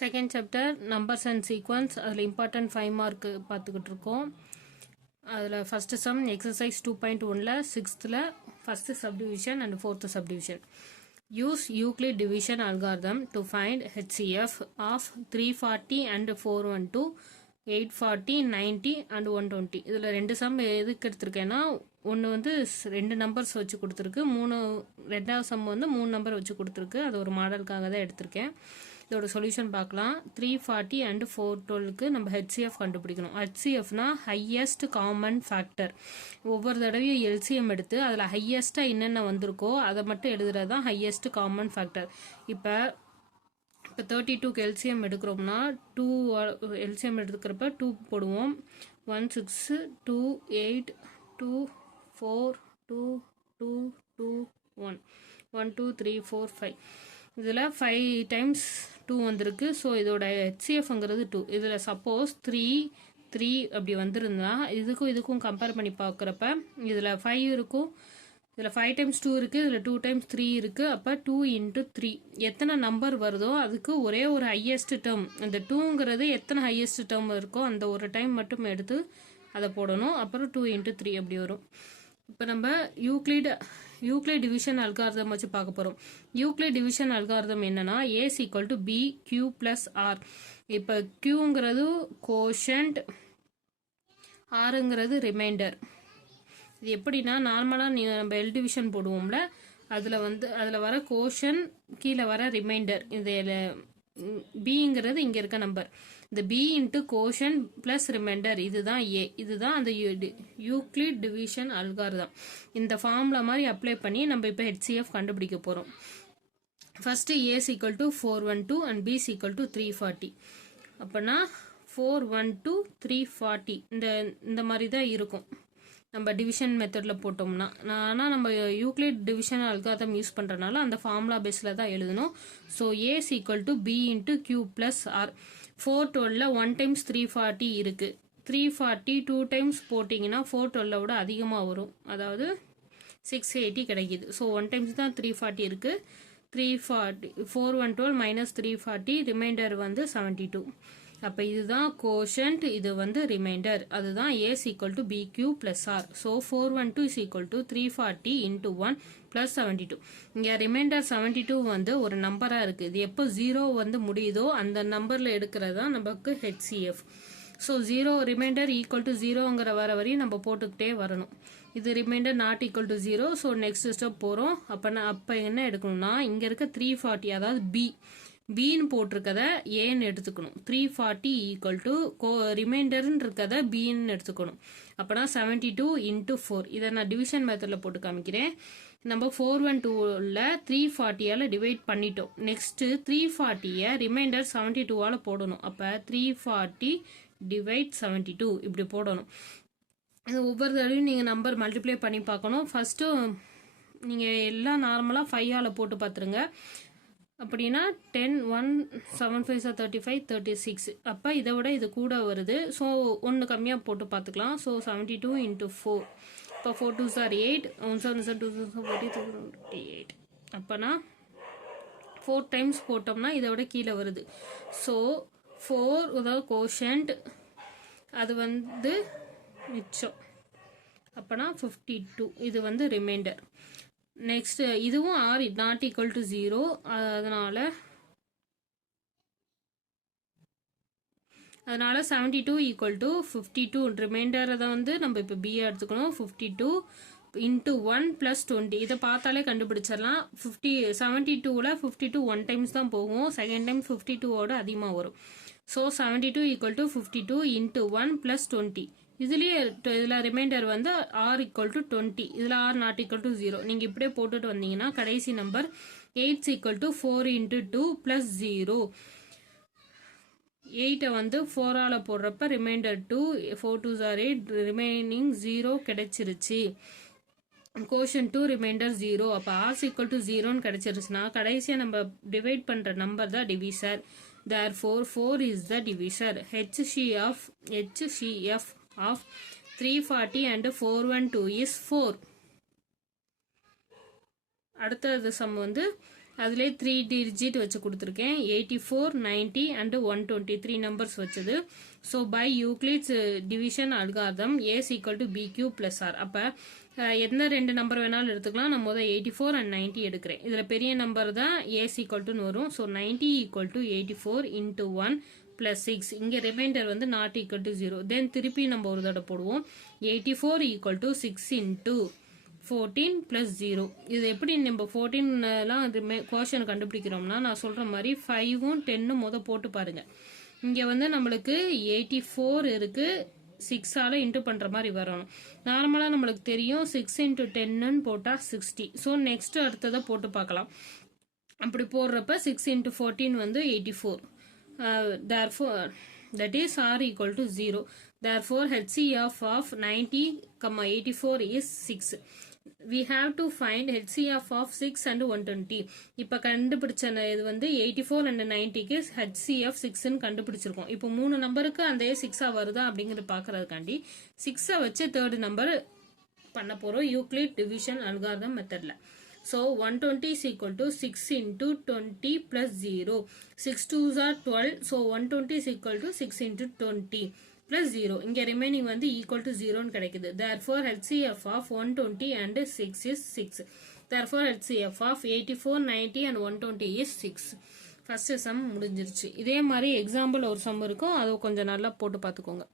Second chapter numbers and sequences. அதில் important 5 mark பார்த்துக்கிட்டு இருக்கோம். அதில் ஃபஸ்ட்டு சம் எக்ஸசைஸ் 2.1ல் 6th first subdivision and fourth subdivision. Use Euclid division algorithm to find HCF of 340 and 412, 840, 90 and 120. இதில் ரெண்டு some எதுக்கு எடுத்திருக்கேன்னா, ஒன்று வந்து ரெண்டு நம்பர்ஸ் வச்சு கொடுத்துருக்கு, ரெண்டாவது சம் வந்து 3 நம்பர் வச்சு கொடுத்துருக்கு. அது ஒரு மாடலுக்காக தான் எடுத்திருக்கேன். இதோட சொல்யூஷன் பார்க்கலாம். 340 அண்ட் 412க்கு நம்ம HCF கண்டுபிடிக்கணும். HCFனா ஹையஸ்ட் காமன் ஃபேக்டர். ஒவ்வொரு தடவையும் LCM எடுத்து அதில் ஹையஸ்ட்டாக என்னென்ன வந்திருக்கோ அதை மட்டும் எழுதுறது தான் ஹையஸ்ட் காமன் ஃபேக்டர். இப்போ 32க்கு LCM எடுக்கிறோம்னா 2 LCM எடுக்கிறப்ப 2 போடுவோம். 1 6 2 8 2 4 2 2 2 1 1 2 3 4 5. இதில் 5 டைம்ஸ் 2 வந்திருக்கு. ஸோ இதோட HCFங்கிறது 2. இதில் சப்போஸ் 3 3 அப்படி வந்திருந்தா இதுக்கும் கம்பேர் பண்ணி பார்க்குறப்ப இதில் 5 இருக்கும், இதில் 5 டைம்ஸ் 2 இருக்குது, இதில் 2 டைம்ஸ் 3 இருக்குது. அப்போ 2 × 3 எத்தனை நம்பர் வருதோ அதுக்கு ஒரே ஒரு ஹையஸ்ட் டேர்ம், அந்த 2ங்கிறது எத்தனை ஹையஸ்ட் டேர்ம் இருக்கோ அந்த ஒரு டைம் மட்டும் எடுத்து அதை போடணும். அப்புறம் 2 × 3 அப்படி வரும். இப்போ நம்ம யூக்ளிட் டிவிஷன் அல்காரிதம் வச்சு பார்க்க போகிறோம். யூக்ளிட் டிவிஷன் அல்காரிதம் என்னன்னா, A = B Q + R. இப்போ Qங்கிறது கோஷன்ட், Rங்கிறது ரிமைண்டர். இது எப்படின்னா, நார்மலாக நம்ம எல் டிவிஷன் போடுவோம்ல, அதில் வர கோஷன் கீழே வர ரிமைண்டர். இதில் பிங்கிறது இங்கே இருக்க நம்பர். இந்த B × கோஷன் ப்ளஸ் ரிமைண்டர் இதுதான் A. இதுதான் அந்த யூக்ளிட் டிவிஷன் அல்காரிதம். இந்த ஃபார்முலா மாதிரி அப்ளை பண்ணி நம்ம இப்போ HCF கண்டுபிடிக்க போகிறோம். First A = 412 and B = 340. அப்படின்னா 412 340 இந்த மாதிரி தான் இருக்கும் நம்ம டிவிஷன் மெத்தடில் போட்டோம்னா. ஆனால் நம்ம யூக்ளிட் டிவிஷன் அல்காரிதம் யூஸ் பண்ணுறதுனால அந்த ஃபார்முலா பேஸில் தான் எழுதணும். So A = B × Q + R. 412ல் 1 times 340 இருக்குது. 340 2 டைம்ஸ் போட்டிங்கன்னா 412 விட அதிகமாக வரும், அதாவது 680 கிடைக்கிது. ஸோ 1 டைம்ஸ் தான் 340 இருக்குது. 412 - 340 ரிமைண்டர் வந்து 72. அப்போ இதுதான் கோஷன்ட், இது வந்து ரிமைண்டர். அதுதான் A = BQ + R. ஸோ 412 = 340 × 1 + 72. இங்கே ரிமைண்டர் 72 வந்து ஒரு நம்பராக இருக்குது. இது எப்போ 0 வந்து முடியுதோ அந்த நம்பரில் எடுக்கிறது தான் நமக்கு HCF. ஸோ ரிமைண்டர் = 0ங்கிற வர வரையும் நம்ம போட்டுக்கிட்டே வரணும். இது ரிமைண்டர் ≠ 0. ஸோ நெக்ஸ்ட் ஸ்டெப் போகிறோம். அப்போ என்ன எடுக்கணும்னா, இங்கே இருக்க 340, அதாவது பின்னு போட்டிருக்கத ஏன்னு எடுத்துக்கணும். 340 = ரிமைண்டர்ன்னு இருக்கத பின்னு எடுத்துக்கணும். அப்போனா 72 × 4. இதை நான் டிவிஷன் மெத்தடில் போட்டு காமிக்கிறேன். நம்ம 412ல் 340ஆல் டிவைட் பண்ணிட்டோம். நெக்ஸ்ட்டு 340 ரிமைண்டர் 72ஆல் போடணும். அப்போ 340 / 72 இப்படி போடணும். இது ஒவ்வொரு தடவையும் நீங்கள் நம்பர் மல்டிப்ளை பண்ணி பார்க்கணும். ஃபஸ்ட்டு நீங்கள் எல்லாம் நார்மலாக 5ஆல் போட்டு பார்த்துருங்க. அப்படின்னா 10 1 7 5 35 36. அப்போ இதை விட இது கூட வருது. ஸோ ஒன்று கம்மியாக போட்டு பார்த்துக்கலாம். ஸோ 72 × 4. இப்போ 4 2s are 8, 1 7 2 48. அப்போனா 4 டைம்ஸ் போட்டோம்னா இதை விட கீழே வருது. ஸோ 4 அதாவது கோஷன்ட், அது வந்து மிச்சம். அப்போனா 52. இது வந்து ரிமைண்டர். நெக்ஸ்ட் இதுவும் R ≠ 0. அதனால 72 = 52. ரிமைண்டரை தான் வந்து நம்ம இப்போ B எடுத்துக்கணும். 52 × 1 + 20. இதை பார்த்தாலே கண்டுபிடிச்சிடலாம். 72ல் 52 1 டைம்ஸ் தான் போகும், செகண்ட் டைம் 52ஓட அதிகமாக வரும். ஸோ 72 = 52 × 1 + 20. இதில் ரிமைண்டர் வந்து R = 20. இதில் R ≠ 0. நீங்கள் இப்படியே போட்டுட்டு வந்தீங்கன்னா கடைசி நம்பர் 8 = 4 × 2 + 0. 8 வந்து 4ஆல் போடுறப்ப ரிமைண்டர் 2, 4 2s are 8, ரிமைனிங் 0 கிடைச்சிருச்சு. கோஷன் 2 ரிமைண்டர் 0. அப்போ R = 0ன்னு கிடைச்சிருச்சுன்னா கடைசியாக நம்ம டிவைட் பண்ணுற நம்பர் தான் divisor. Therefore 4 is the divisor. HCF of 340 and 412 is 4. அடுத்தது சம் வந்து அதிலே 3 digit வச்சு கொடுத்துருக்கேன். 84, 90 and 120 3 numbers வச்சது. So by Euclid's division algorithm A is equal to BQ plus R. அப்போ எந்த ரெண்டு நம்பர் வேணாலும் எடுத்துக்கலாம். நான் முதல் 84 and 90 எடுக்கிறேன். இதில் பெரிய நம்பர் தான் A is equal to வரும். So 90 equal to 84 into 1 plus 6. இங்கே ரிமைண்டர் வந்து not equal to 0. தென் திருப்பி நம்ம ஒரு தடவை போடுவோம். 84 equal to 6 into 14 plus 0. இது எப்படி நம்ம 14லாம் கோஷன் கண்டுபிடிக்கிறோம்னா நான் சொல்கிற மாதிரி 5ம் 10ம் முத போட்டு பாருங்க. இங்கே வந்து நம்மளுக்கு 84 இருக்கு, 6ஆல் இன்ட்டு பண்ணுற மாதிரி வரணும். நார்மலாக நம்மளுக்கு தெரியும் 6 into 10ன்னு போட்டால் 60. ஸோ நெக்ஸ்ட் அடுத்ததை போட்டு பார்க்கலாம். அப்படி போடுறப்ப 6 into 14 வந்து 84. Therefore, that is R equal to 0. Therefore, HCF of 90, 84 is 6. We have to find HCF of 6 and 120. இப்போ கண்டுபிடிச்ச இது வந்து 84 and 90க்கு HCF 6ன்னு கண்டுபிடிச்சிருக்கோம். இப்போ 3 நம்பருக்கு அந்த 6ஆ வருதா அப்படிங்கிறது பார்க்கறதுக்காண்டி 6ஆ வச்சு தேர்ட் நம்பர் பண்ண போகிறோம் யூக்ளிட் டிவிஷன் அல்காரிதம் மெத்தடில். So 120 is equal to 6 into 20 plus 0. 6 2s are 12. So 120 is equal to 6 into 20 plus 0. இங்கே remaining வந்து equal to 0 கிடைக்குது. Therefore HCF of 120 and 6 is 6. Therefore HCF of 84, 90 and 120 is 6. First sum முடிஞ்சிருச்சு. இதே மாதிரி example ஒரு some இருக்கும், அதை கொஞ்சம் நல்லா போட்டு பார்த்துக்கோங்க.